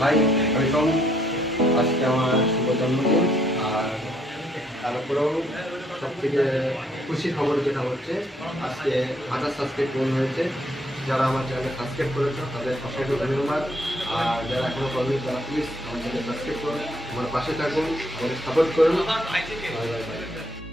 ভাই ওয়েলকাম। আজকে আমার শুভ জন্মদিন। আর তারপরেও সবথেকে খুশির খবর যেটা হচ্ছে, আজকে 1000 সাবস্ক্রাইব পূর্ণ হয়েছে। যারা আমার চ্যানেলে সাবস্ক্রাইব করেছো তাদের অসংখ্য ধন্যবাদ। আর যারা এখনো করেনি তারা প্লিজ আমার চ্যানেলে সাবস্ক্রাইব করুন, আমার পাশে থাকুন, আমাকে সাপোর্ট করুন। Bye bye bye.